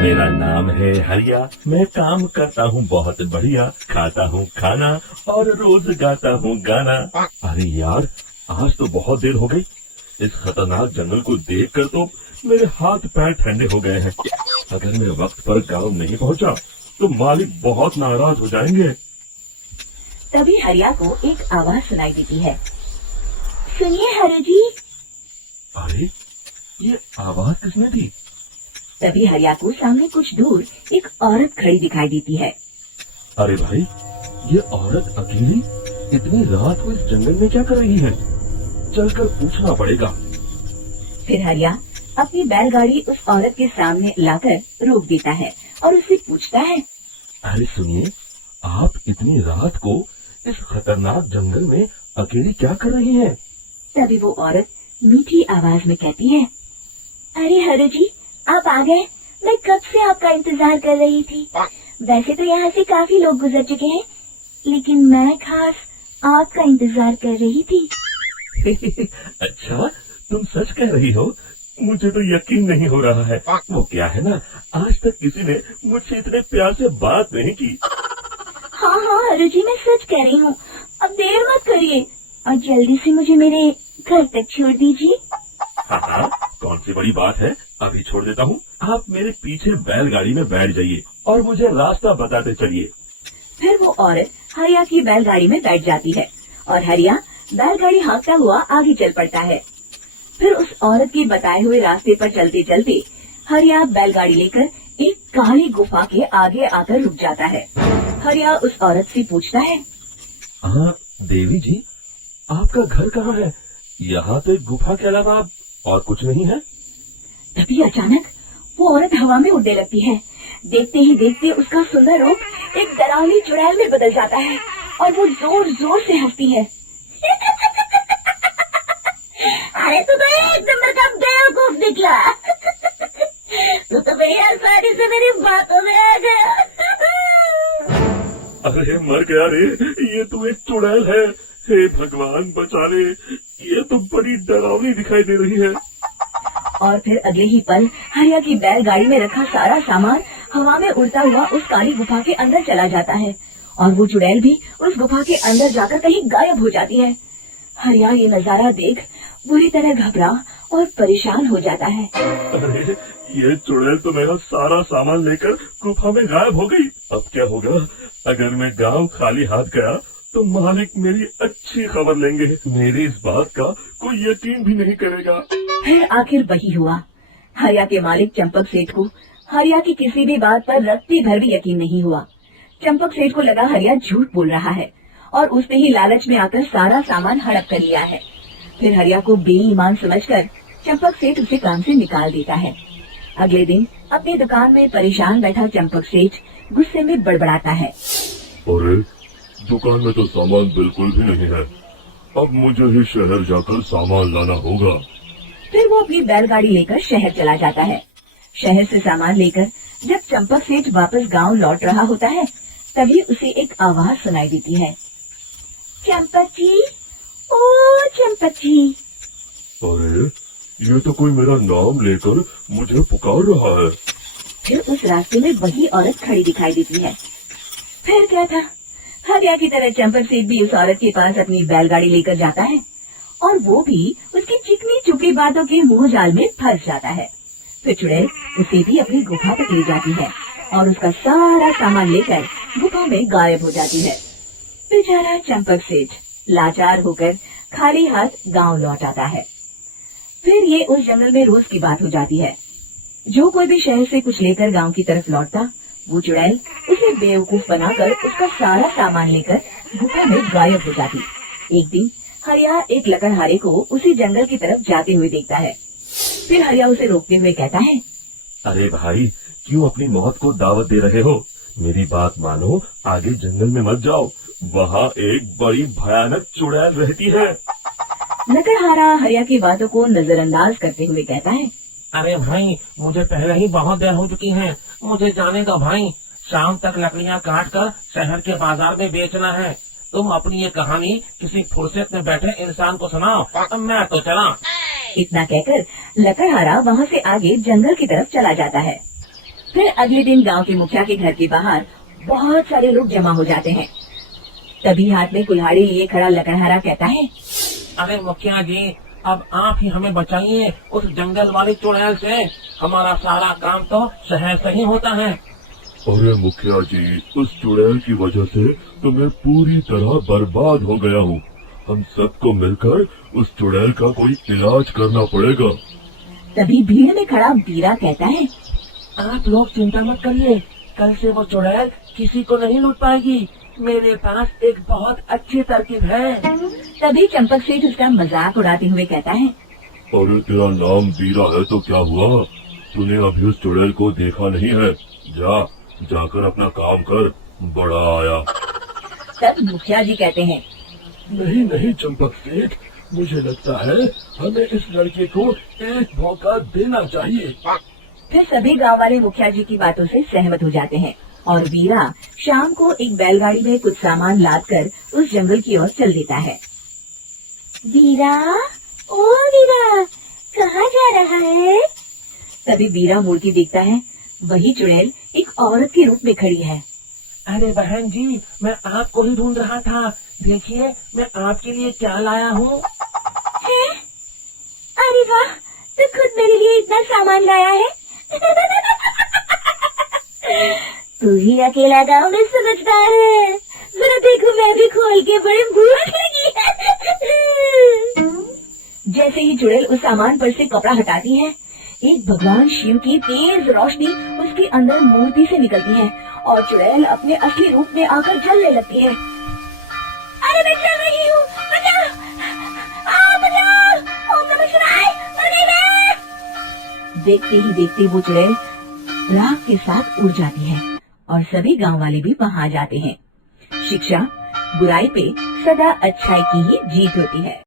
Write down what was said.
मेरा नाम है हरिया, मैं काम करता हूँ बहुत बढ़िया, खाता हूँ खाना और रोज गाता हूँ गाना। अरे यार, आज तो बहुत देर हो गई। इस खतरनाक जंगल को देखकर तो मेरे हाथ पैर ठंडे हो गए हैं। अगर मैं वक्त पर गांव नहीं पहुंचा तो मालिक बहुत नाराज हो जाएंगे। तभी हरिया को एक आवाज सुनाई देती है। सुनिए हरि जी। अरे, ये आवाज किसने दी? तभी हरिया को सामने कुछ दूर एक औरत खड़ी दिखाई देती है। अरे भाई, ये औरत अकेली इतनी रात को इस जंगल में क्या कर रही है? चलकर पूछना पड़ेगा। फिर हरिया अपनी बैलगाड़ी उस औरत के सामने लाकर रोक देता है और उससे पूछता है। अरे सुनिए, आप इतनी रात को इस खतरनाक जंगल में अकेली क्या कर रही हैं? तभी वो औरत मीठी आवाज में कहती है। अरे हरि जी, आप आ गए। मैं कब से आपका इंतजार कर रही थी। वैसे तो यहाँ से काफी लोग गुजर चुके हैं, लेकिन मैं खास आपका इंतजार कर रही थी। अच्छा, तुम सच कह रही हो? मुझे तो यकीन नहीं हो रहा है। वो क्या है ना, आज तक किसी ने मुझसे इतने प्यार से बात नहीं की। हाँ हाँ हरि जी, मैं सच कह रही हूँ। अब देर मत करिए और जल्दी से मुझे मेरे घर तक छोड़ दीजिए। हाँ हाँ, कौन सी बड़ी बात है, अभी छोड़ देता हूँ। आप मेरे पीछे बैलगाड़ी में बैठ जाइए और मुझे रास्ता बताते चलिए। फिर वो औरत हरिया की बैलगाड़ी में बैठ जाती है और हरिया बैलगाड़ी हाँकता हुआ आगे चल पड़ता है। फिर उस औरत के बताए हुए रास्ते पर चलते चलते हरिया बैलगाड़ी लेकर एक काली गुफा के आगे आकर रुक जाता है। हरिया उस औरत से पूछता है। हाँ देवी जी, आपका घर कहाँ है? यहाँ तो एक गुफा के अलावा और कुछ नहीं है। तभी अचानक वो औरत हवा में उड़ने लगती है। देखते ही देखते उसका सुंदर रूप एक डरावनी चुड़ैल में बदल जाता है और वो जोर जोर से हंसती है। अरे तू तो एक नंबर का बेवकूफ निकला। तू तो भैया आसानी से मेरी बातों में आ गया। अरे मर गया रे, ये तो एक चुड़ैल है। हे भगवान बचा ले, ये तो बड़ी डरावनी दिखाई दे रही है। और फिर अगले ही पल हरिया की बैलगाड़ी में रखा सारा सामान हवा में उड़ता हुआ उस काली गुफा के अंदर चला जाता है और वो चुड़ैल भी उस गुफा के अंदर जाकर कहीं गायब हो जाती है। हरिया ये नजारा देख बुरी तरह घबरा और परेशान हो जाता है। अरे, ये चुड़ैल तो मेरा सारा सामान लेकर गुफा में गायब हो गई। अब क्या होगा? अगर मैं गांव खाली हाथ गया तो मालिक मेरी अच्छी खबर लेंगे। मेरी इस बात का कोई यकीन भी नहीं करेगा। फिर आखिर वही हुआ। हरिया के मालिक चंपक सेठ को हरिया की किसी भी बात पर रत्ती भर भी यकीन नहीं हुआ। चंपक सेठ को लगा हरिया झूठ बोल रहा है और उसने ही लालच में आकर सारा सामान हड़प कर लिया है। फिर हरिया को बेईमान समझकर चंपक सेठ उसे काम से निकाल देता है। अगले दिन अपनी दुकान में परेशान बैठा चंपक सेठ गुस्से में बड़बड़ाता है। अरे, दुकान में तो सामान बिल्कुल भी नहीं है। अब मुझे ही शहर जाकर सामान लाना होगा। फिर वो अपनी बैलगाड़ी लेकर शहर चला जाता है। शहर से सामान लेकर जब चंपक सेठ वापस गांव लौट रहा होता है, तभी उसे एक आवाज सुनाई देती है। चंपक जी, ओ चंपक जी। अरे, ये तो कोई मेरा नाम लेकर मुझे पुकार रहा है। फिर उस रास्ते में वही औरत खड़ी दिखाई देती है। फिर क्या था, हरिया की तरह चंपक सेठ भी उस औरत के पास अपनी बैलगाड़ी लेकर जाता है और वो भी उसकी चिकनी चुपड़ी बातों के मुंह जाल में फंस जाता है। फिर चुड़ैल उसे भी अपनी गुफा तक ले जाती है और उसका सारा सामान लेकर गुफा में गायब हो जाती है। बेचारा चंपक सेठ लाचार होकर खाली हाथ गांव लौट आता है। फिर ये उस जंगल में रोज की बात हो जाती है। जो कोई भी शहर से कुछ लेकर गांव की तरफ लौटता, वो चुड़ैल उसे बेवकूफ बनाकर उसका सारा सामान लेकर गुफा में गायब हो जाती। एक दिन हरिया एक लकड़हारे को उसी जंगल की तरफ जाते हुए देखता है। फिर हरिया उसे रोकते हुए कहता है। अरे भाई, क्यों अपनी मौत को दावत दे रहे हो? मेरी बात मानो, आगे जंगल में मत जाओ। वहाँ एक बड़ी भयानक चुड़ैल रहती है। लकड़हारा हरिया की बातों को नजरअंदाज करते हुए कहता है। अरे भाई, मुझे पहले ही बहुत देर हो चुकी है, मुझे जाने दो भाई। शाम तक लकड़ियाँ काट कर शहर के बाजार में बेचना है। तुम अपनी ये कहानी किसी फुर्सत में बैठे इंसान को सुनाओ, मैं तो चला। इतना कहकर लकड़हारा वहाँ से आगे जंगल की तरफ चला जाता है। फिर अगले दिन गांव के मुखिया के घर के बाहर बहुत सारे लोग जमा हो जाते हैं। तभी हाथ में कुल्हाड़ी लिए खड़ा लकड़हारा कहता है, अरे मुखिया जी, अब आप ही हमें बचाइए उस जंगल वाली चुड़ैल से। हमारा सारा काम तो शहर से ही होता है। अरे मुखिया जी, उस चुड़ैल की वजह से तो मैं पूरी तरह बर्बाद हो गया हूँ। हम सबको मिलकर उस चुड़ैल का कोई इलाज करना पड़ेगा। तभी भीड़ में खड़ा वीरा कहता है, आप लोग चिंता मत करिए, कल से वो चुड़ैल किसी को नहीं लूट पाएगी। मेरे पास एक बहुत अच्छी तरकीब है। तभी चंपक सेठ उसका मजाक उड़ाते हुए कहता है, अरे तेरा नाम वीरा है तो क्या हुआ? तूने अभी उस चुड़ैल को देखा नहीं है? जाकर अपना काम कर, बड़ा आया। तब मुखिया जी कहते हैं, नहीं नहीं चंपक सेठ, मुझे लगता है हमें इस लड़के को एक मौका देना चाहिए। फिर सभी गांव वाले मुखिया जी की बातों से सहमत हो जाते हैं और वीरा शाम को एक बैलगाड़ी में कुछ सामान लाद कर उस जंगल की ओर चल देता है। वीरा, ओ वीरा, कहाँ जा रहा है? तभी वीरा मुड़ के देखता है, वही चुड़ैल एक औरत के रूप में खड़ी है। अरे बहन जी, मैं आपको ही ढूंढ रहा था। देखिए, मैं आपके लिए क्या लाया हूँ। अरे वाह, तू खुद मेरे लिए इतना सामान लाया है। तू ही अकेला गाँव में समझदार है। जरा देखो, मैं भी खोल के, बड़ी भूख लगी है। जैसे ही चुड़ैल उस सामान पर से कपड़ा हटाती है, एक भगवान शिव की तेज रोशनी उसके अंदर मूर्ति से निकलती है और चुड़ैल अपने असली रूप में आकर जलने लगती है। अरे मैं चल रही हूँ, बचाओ! बचाओ! ओम नमः शिवाय! मर गई मैं! देखते ही देखते वो चुड़ैल राख के साथ उड़ जाती है और सभी गांव वाले भी वहां जाते हैं। शिक्षा बुराई पे सदा अच्छाई की ही जीत होती है।